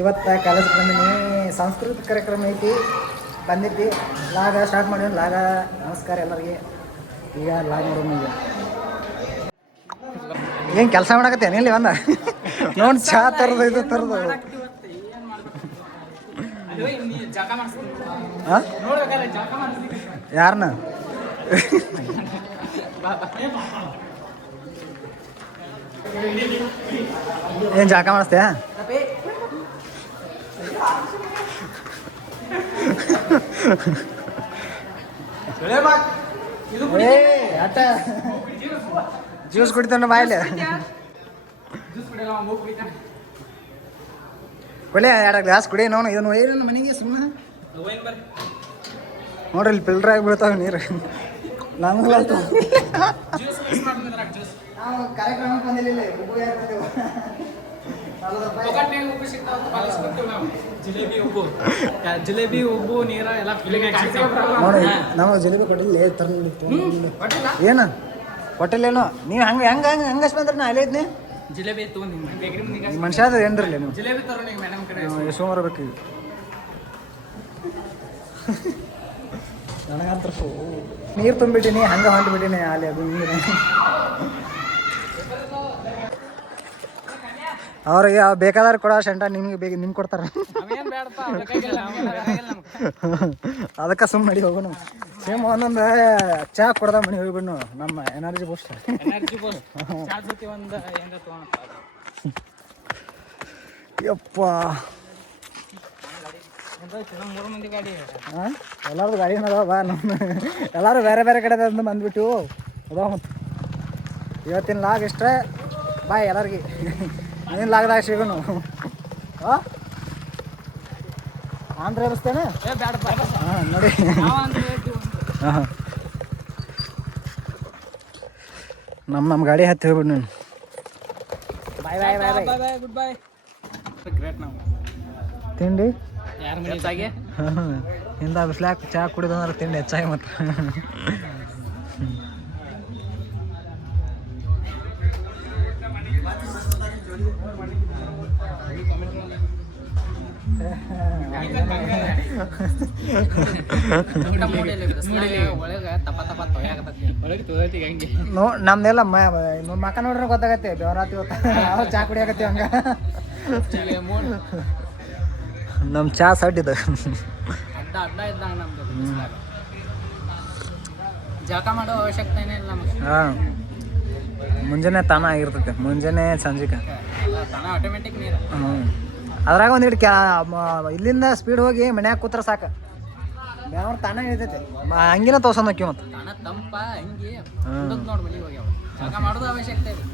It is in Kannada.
ಇವತ್ತು ಕಾಲೇಜ್ಗೆ ಬಂದಿನಿ, ಸಾಂಸ್ಕೃತಿಕ ಕಾರ್ಯಕ್ರಮ ಐತಿ, ಬಂದಿದ್ದಿ ಲಾಗ ಸ್ಟಾರ್ಟ್ ಮಾಡಿ. ಲಾಗ ನಮಸ್ಕಾರ ಎಲ್ಲರಿಗೆ. ಈಗ ಲಾಗ್ ಮಾಡೋಣ. ಈಗ ಏನು ಕೆಲಸ ಮಾಡಕತ್ತೇನೆ ಇಲ್ಲಿ ಬಂದ ನೋಡಿ ಚಾ ತರೋದು ಇದು ತರೋದು. ಯಾರನ್ನ ಏನು ಜಾಕ ಮಾಡಿಸ್ತೀಯ? ಜ್ಯೂಸ್ ಕುಡಿತಾನ ಬಾಯಿಲೆ ಕೊಲೆ 2 ಗ್ಲಾಸ್ ಕುಡಿ. ನೋನು ಇದನ್ನು ಒಯ್ಯ ಮನೆಗೆ ಸುಮ್ಮನೆ ನೋಡ್ರಿ, ಇಲ್ಲಿ ಫಿಲ್ಟರ್ ಆಗಿ ಬೀಳ್ತಾವೆ ನೀರು. ನಮ್ಗೆ ನಾವು ಕಾರ್ಯಕ್ರಮಕ್ಕೆ ಬಂದಿಲ್ಲ. ಜಿಲೇಬಿ ಉಬ್ಬು ನೀರ ಎಲ್ಲ ನೋಡಿ, ನಮಗೆ ಜಿಲೇಬಿ ಕೊಟ್ಟಿಲ್ಲ. ಏನ ಕೊಟ್ಟಿಲ್ಲೇನೋ? ನೀವು ಹಂಗೆ ಹೆಂಗೆ ಹೆಂಗೆ ಹೆಂಗಸ್ ಬಂದ್ರೆ ನಾ ಅಲ್ಲೇ ಇದ್ನಿ. ಜಿಲೇಬಿ ಮನುಷ್ಯ ಅದ ಏನ್ರಲ್ಲ ನೀವು? ಜಿಲೇಬಿ ತರೋ ಮೇಡಮ್ ಕಡೆ ಸೋಮವಾರ ಬೇಕು. ನನಗಂತ ನೀರು ತುಂಬಿಟ್ಟಿನಿ, ಹಂಗೆ ಹೊಂಟ್ಬಿಟ್ಟಿನಿ ಅಲ್ಲಿ. ಅದು ಅವ್ರಿಗೆ ಬೇಕಾದ್ರೆ ಕೊಡೋ ಶಂಟ ನಿಮ್ಗೆ ಬೇಕು, ನಿಮ್ಗೆ ಕೊಡ್ತಾರೆ. ಅದಕ್ಕೆ ಸುಮ್ಮನೆ ನಡಿ ಹೋಗೋಣ. ಸೇಮ್ ಒಂದೊಂದು ಚಾ ಕೊಡ್ದ ಮನೆ ಹೋಗ್ಬಿಡ್ನು. ನಮ್ಮ ಎನರ್ಜಿ ಬೂಸ್ಟ್. ಯಪ್ಪ ಎಲ್ಲಾರ್ದು ಗಾಡಿ ಏನದ ಬಾ. ನಮ್ಮ ಎಲ್ಲರೂ ಬೇರೆ ಬೇರೆ ಕಡೆ ಬಂದ್ಬಿಟ್ಟು ಅದಾವ. ಮತ್ತು ಇವತ್ತಿನ ಲಾಗ್ ಇಷ್ಟ. ಬಾಯ್ ಎಲ್ಲರಿಗೆ. ನೀನು ಲಾಗ್ದಾಗ ಸಿಗೋನು. ಆಂಧ್ರ ಬಸ್ತೇನೆ. ಹಾಂ ನೋಡಿ. ಹಾಂ ನಮ್ಮ ಗಾಡಿ ಹತ್ತಿ ಹೋಗ್ಬಿಡು ನೀನು. ಬಾಯ್ ಬಾಯ್ ಬಾಯ್ ಬಾಯ್ ಬಾಯ್ ಗುಡ್ ಬಾಯ್. ಗ್ರೇಟ್. ನಾವು ತಿಂಡಿ ಯಾರು ಹೆಚ್ಚಾಗಿ ಹಿಂದ ಬಿಸ್ಲಾಕ್ ಚಾ ಕುಡಿದಂದ್ರೆ ತಿಂಡಿ ಹೆಚ್ಚಾಗಿ. ಮತ್ತು ನಮ್ದೆಲ್ಲ ಮಕ್ಕ ನೋಡ್ರೆ ಗೊತ್ತಾಗತ್ತೆ. ಬೆವರಾತಿ ಅವ್ರು ಚಾ ಕುಡಿಯಾಕತ್ತೀವಿ ಹಂಗ. ನಮ್ಮ ಚಾ ಸಡ್ಡಿದ ಅಡ್ಡ ಇದ್ದಂಗ ನಮ್ದು. ಜಳಕ ಮಾಡೋ ಅವಶ್ಯಕತೆನೇ ಇಲ್ಲ ನಮಗೆ. ಹಾಂ, ಮುಂಜಾನೆ ತಾನ ಆಗಿರ್ತೈತೆ. ಮುಂಜಾನೆ ಸಂಜೆಗೆ ತಾನ ಆಟೋಮೆಟಿಕ್ ನೀರು. ಹ್ಞೂ, ಅದ್ರಾಗ ಒಂದಿಟ್ಟು ಇಲ್ಲಿಂದ ಸ್ಪೀಡ್ ಹೋಗಿ ಮನ್ಯಾಗ ಕೂತ್ರ ಸಾಕು. ಬೆವ್ರು ತಾನ ಇರ್ತೈತೆ. ಹಂಗಿನ ತೋರ್ಸೋಣಕ್ಕಿ. ಮತ್ತು ತಾನ ತಂಪ ಹಂಗೆ ನೋಡಿ ಮನೆಗೆ ಹೋಗ್ಯಾವ. ಜಳಕ ಮಾಡೋದು ಅವಶ್ಯಕತೆ ಇದೆ.